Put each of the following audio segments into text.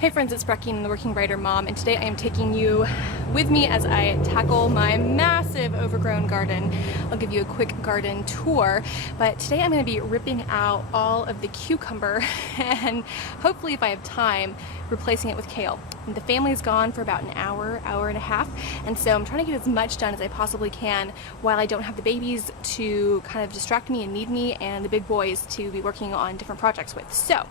Hey friends, it's Brecky, the Working Writer Mom, and today I am taking you with me as I tackle my massive overgrown garden. I'll give you a quick garden tour, but today I'm going to be ripping out all of the cucumber and hopefully, if I have time, replacing it with kale. And the family's gone for about an hour and a half, and so I'm trying to get as much done as I possibly can while I don't have the babies to kind of distract me and need me, and the big boys to be working on different projects with. So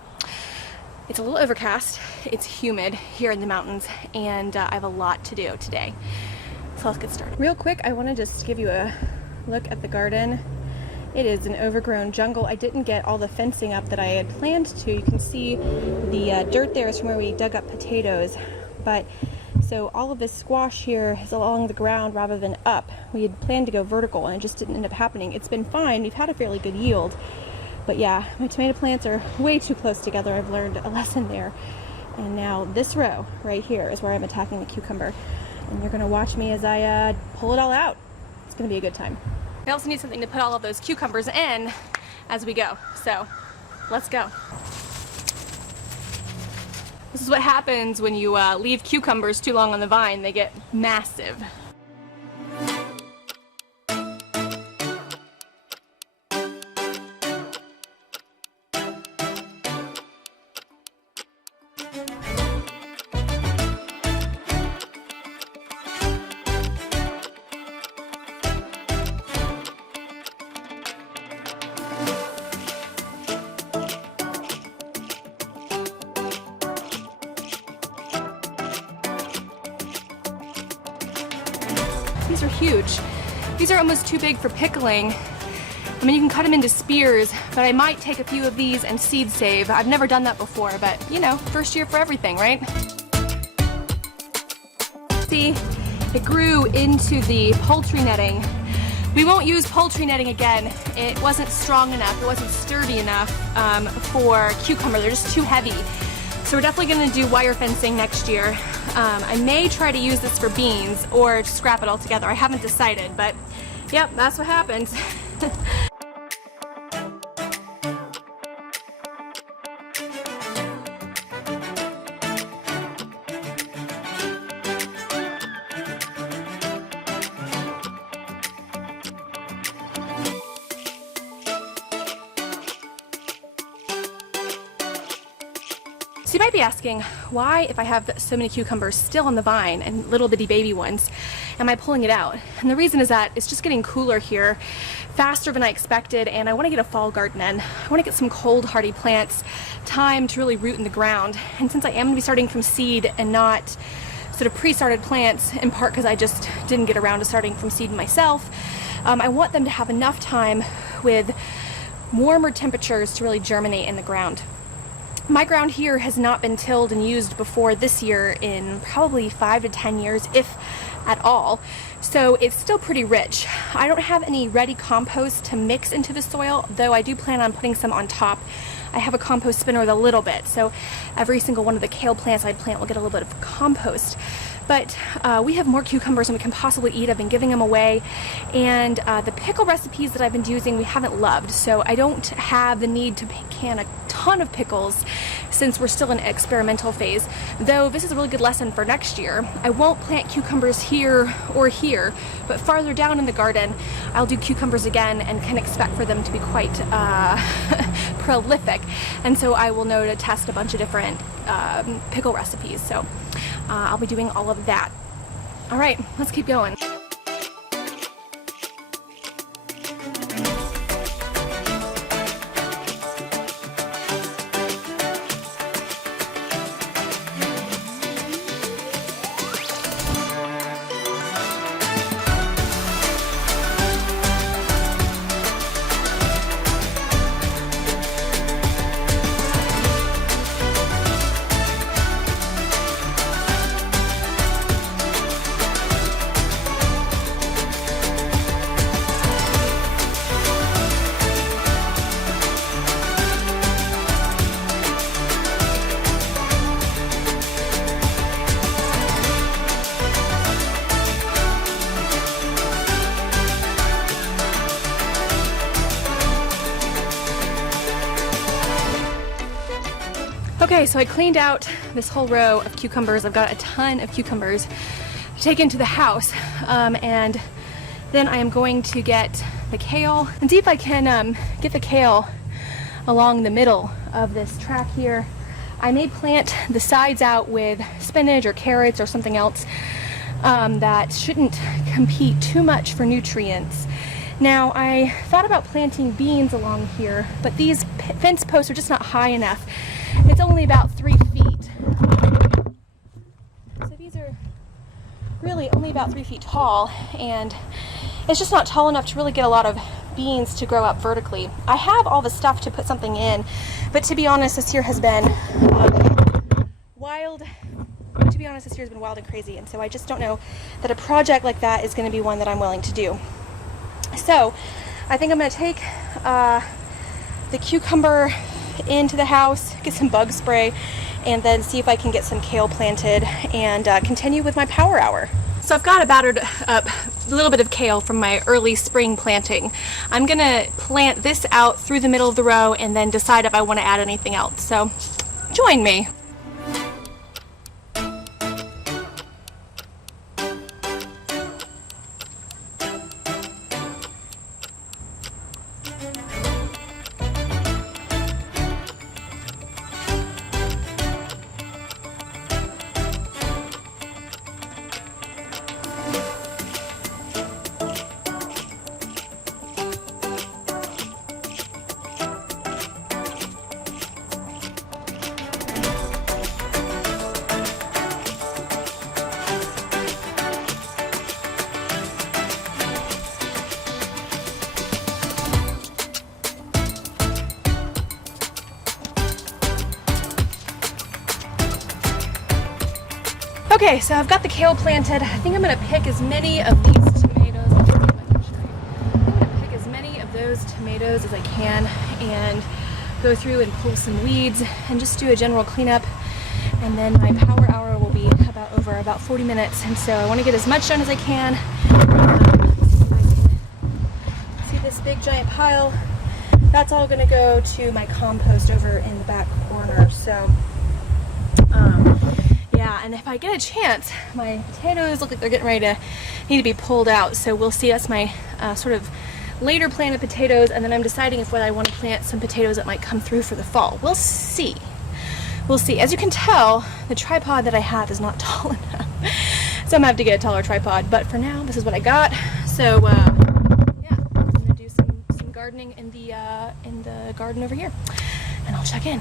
it's a little overcast, it's humid here in the mountains, and I have a lot to do today. So let's get started. Real quick, I want to just give you a look at the garden. It is an overgrown jungle. I didn't get all the fencing up that I had planned to. You can see the dirt there is from where we dug up potatoes. But so all of this squash here is along the ground rather than up. We had planned to go vertical and it just didn't end up happening. It's been fine. We've had a fairly good yield. But yeah, my tomato plants are way too close together. I've learned a lesson there. And now this row right here is where I'm attacking the cucumber. And you're gonna watch me as I pull it all out. It's gonna be a good time. I also need something to put all of those cucumbers in as we go. So let's go. This is what happens when you leave cucumbers too long on the vine. They get massive. These are huge. These are almost too big for pickling. I mean, you can cut them into spears, but I might take a few of these and seed save. I've never done that before, but you know, first year for everything, right? See, it grew into the poultry netting. We won't use poultry netting again. It wasn't strong enough, it wasn't sturdy enough for cucumber. They're just too heavy. So we're definitely gonna do wire fencing next year. I may try to use this for beans or scrap it all together. I haven't decided, but yep, that's what happens. So you might be asking, why, if I have so many cucumbers still on the vine and little bitty baby ones, am I pulling it out? And the reason is that it's just getting cooler here, faster than I expected, and I want to get a fall garden in. I want to get some cold hardy plants, time to really root in the ground. And since I am going to be starting from seed and not sort of pre-started plants, in part because I just didn't get around to starting from seed myself, I want them to have enough time with warmer temperatures to really germinate in the ground. My ground here has not been tilled and used before this year in probably 5 to 10 years, if at all. So it's still pretty rich. I don't have any ready compost to mix into the soil, though I do plan on putting some on top. I have a compost spinner with a little bit, so every single one of the kale plants I plant will get a little bit of compost. But we have more cucumbers than we can possibly eat. I've been giving them away, and the pickle recipes that I've been using we haven't loved, so I don't have the need to can a ton of pickles since we're still in experimental phase, though this is a really good lesson for next year. I won't plant cucumbers here or here, but farther down in the garden I'll do cucumbers again and can expect for them to be quite prolific, and so I will know to test a bunch of different pickle recipes. So I'll be doing all of that. All right, let's keep going. Okay, so I cleaned out this whole row of cucumbers. I've got a ton of cucumbers to take into the house, and then I am going to get the kale and see if I can get the kale along the middle of this track here. I may plant the sides out with spinach or carrots or something else that shouldn't compete too much for nutrients. Now, I thought about planting beans along here, but these fence posts are just not high enough. It's only about 3 feet. So these are really only about 3 feet tall, and it's just not tall enough to really get a lot of beans to grow up vertically. I have all the stuff to put something in, but to be honest, this year has been wild. To be honest, this year has been wild and crazy, and so I just don't know that a project like that is going to be one that I'm willing to do. So I think I'm going to take the cucumber into the house, get some bug spray, and then see if I can get some kale planted and continue with my power hour. So I've got a battered up a little bit of kale from my early spring planting. I'm gonna plant this out through the middle of the row and then decide if I want to add anything else. So join me. Okay, so I've got the kale planted. I think I'm going to pick as many of these tomatoes. I'm going to pick as many of those tomatoes as I can and go through and pull some weeds and just do a general cleanup. And then my power hour will be about 40 minutes. And so I want to get as much done as I can. See this big giant pile? That's all going to go to my compost over in the back corner. So yeah, and if I get a chance, my potatoes look like they're getting ready to need to be pulled out. So we'll see. That's my sort of later planted potatoes, and then I'm deciding if whether I want to plant some potatoes that might come through for the fall. We'll see. We'll see. As you can tell, the tripod that I have is not tall enough, so I'm gonna have to get a taller tripod. But for now, this is what I got. So yeah, I'm gonna do some gardening in the garden over here, and I'll check in.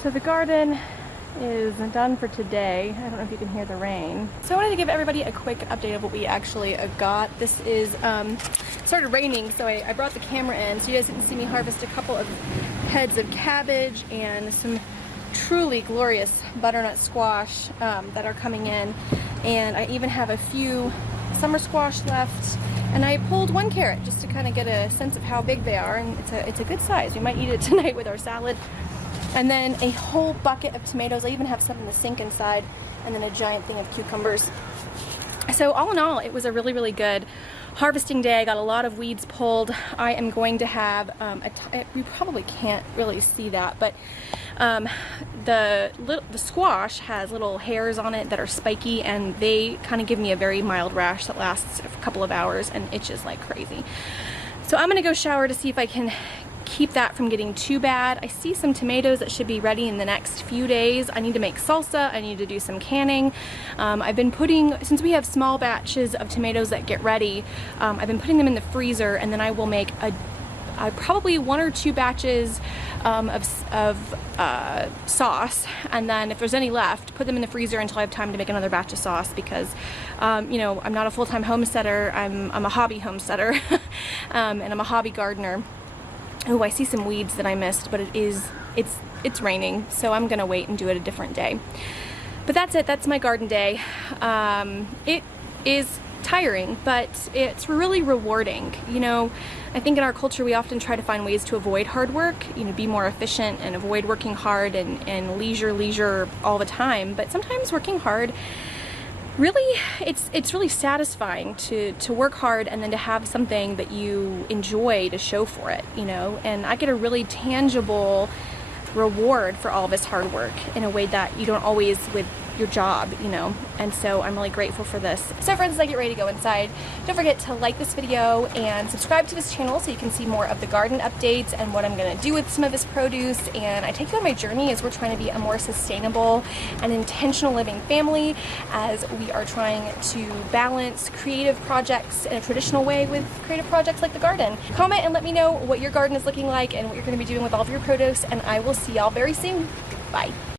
So the garden is done for today. I don't know if you can hear the rain. So I wanted to give everybody a quick update of what we actually got. This is, started raining, so I brought the camera in so you guys can see me harvest a couple of heads of cabbage and some truly glorious butternut squash that are coming in. and I even have a few summer squash left. And I pulled 1 carrot just to kind of get a sense of how big they are, and it's a good size. We might eat it tonight with our salad. And then a whole bucket of tomatoes. I even have some in the sink inside, and then a giant thing of cucumbers. So all in all, it was a really, really good harvesting day. I got a lot of weeds pulled. I am going to have you probably can't really see that, but the squash has little hairs on it that are spiky, and they kind of give me a very mild rash that lasts a couple of hours and itches like crazy. So I'm gonna go shower to see if I can keep that from getting too bad. I see some tomatoes that should be ready in the next few days. I need to make salsa. I need to do some canning. I've been putting, since we have small batches of tomatoes that get ready, I've been putting them in the freezer, and then I will make probably 1 or 2 batches of sauce, and then if there's any left, put them in the freezer until I have time to make another batch of sauce, because you know, I'm not a full-time homesteader. I'm a hobby homesteader and I'm a hobby gardener. Oh, I see some weeds that I missed, but it's raining, so I'm gonna wait and do it a different day. But that's it. That's my garden day. It is tiring, but it's really rewarding. You know, I think in our culture we often try to find ways to avoid hard work, you know, be more efficient and avoid working hard and leisure all the time. But sometimes working hard, really, it's really satisfying to work hard and then to have something that you enjoy to show for it, you know. And I get a really tangible reward for all this hard work in a way that you don't always with your job, you know. And so I'm really grateful for this. So friends, as I get ready to go inside, don't forget to like this video and subscribe to this channel so you can see more of the garden updates and what I'm gonna do with some of this produce. And I take you on my journey as we're trying to be a more sustainable and intentional living family, as we are trying to balance creative projects in a traditional way with creative projects like the garden. Comment and let me know what your garden is looking like and what you're gonna be doing with all of your produce, and I will see y'all very soon. Bye.